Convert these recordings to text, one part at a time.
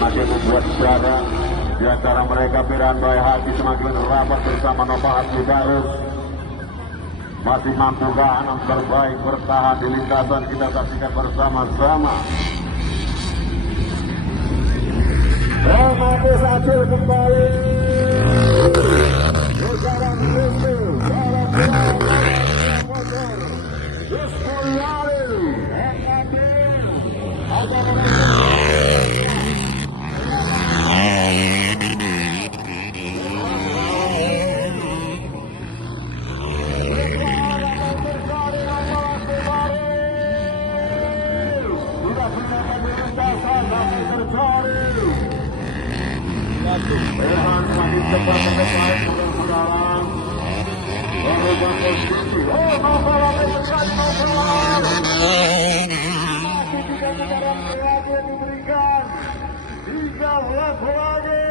semakin membuat suara di antara mereka. Piran Bayi Hati semakin rapat bersama Nova Abdidarus. Masih mampukah Anam terbaik bertahan di lintasan? Kita saksikan bersama-sama. Romantis Acil kembali. Sekarang Rindu dalam motor. Yusmulyari diberikan 13 lagi.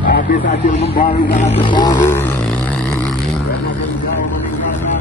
Habis hasil kembali sangat cepat dan makin jauh meninggalkan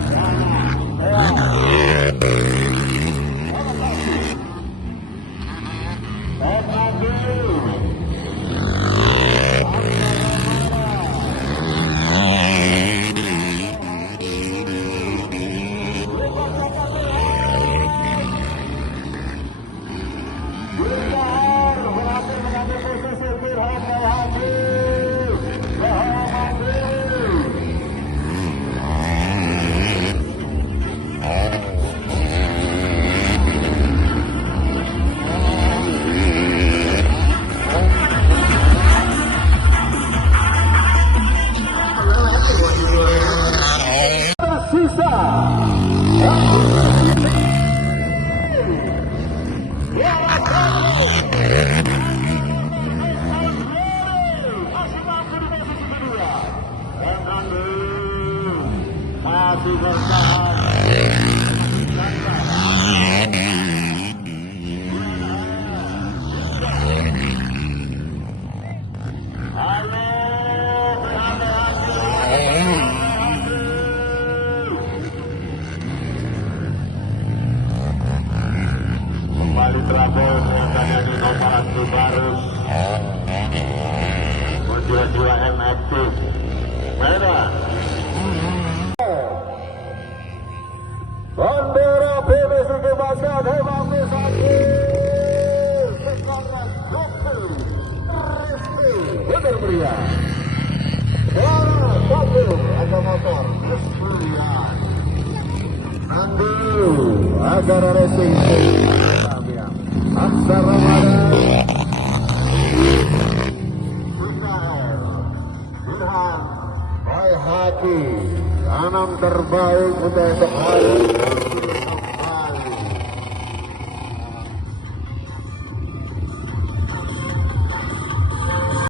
masih bertahan. Kembali terabur yang di Nova Abdidarus. Jiwa-jiwa yang aktif. Merah. Bendera PBSI dibakar Hemang Mesaki. Sekarang Dokter Rizky benar meriah. Satu ada motor Kesulian. Andi Agara Racing. Aksar Ramadan. Ilham Bayi Hati. Tanam terbaik untuk esok hari.